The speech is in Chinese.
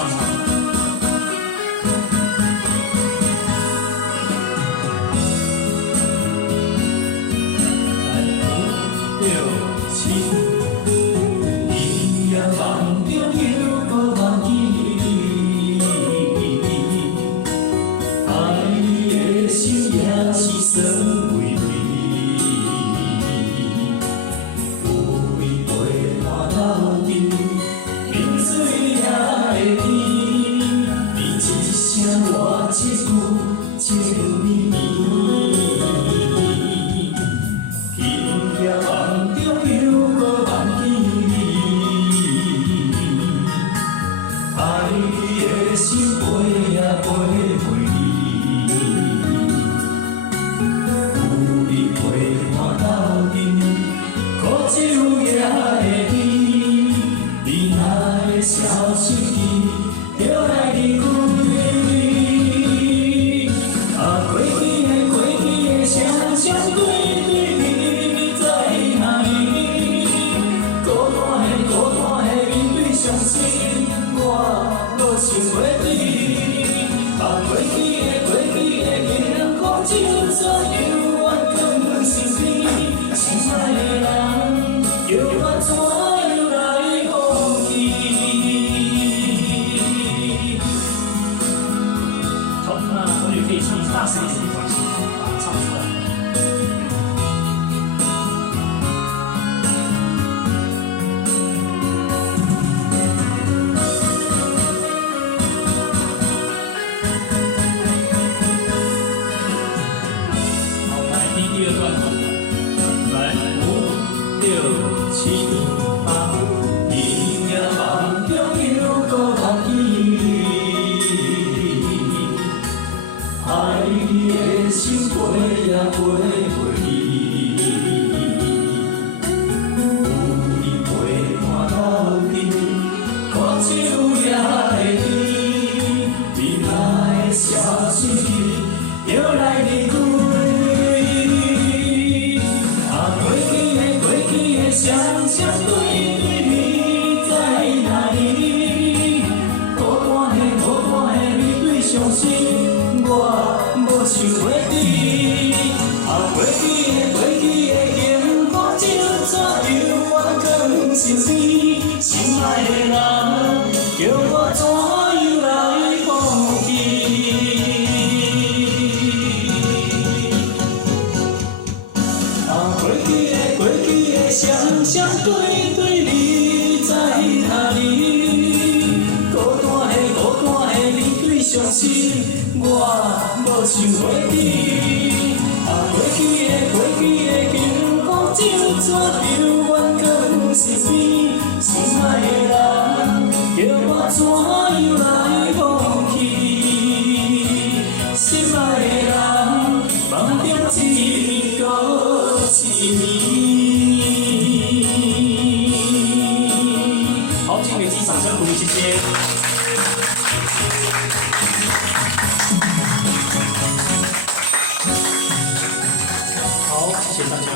唱唱。来，5、6、7。你也梦中犹搁忘记你，爱你的心也是酸味味。有你陪伴斗阵，面水也会甜。你一声我一句，情绵绵。今夜梦中犹搁忘记你，爱你的心陪呀陪陪你。有你陪伴斗阵，苦酒也会甜。你若会消失去，就来离开。啊，过去的双双对对你在哪里？孤单的面对伤心，我无想袂对。啊，过去的幸福就这样我放身边，心爱的人，叫我怎样来放弃？好，那同学可以唱大声一点没关系，把它唱出来。好，来第二段，来5、6、7、8。今夜梦中犹搁忘记你，爱你的心陪呀陪陪你。有你陪伴斗阵，苦酒也会甜。你若会消失去，就来离开。啊，过去的双双对对你在哪里？孤单的面对伤心，我无想袂对。啊，过去的幸福就这样我放身边，心爱的人，叫我怎样来放弃？啊，过去的双双对对你在哪里？孤单的面对伤心，我无想袂对。啊，过去的幸福就这样我放身边，心爱的人，叫我怎样来放弃？心爱的人，梦中一暝搁一暝。好，请给自己掌声鼓励，谢谢。好，谢谢大家。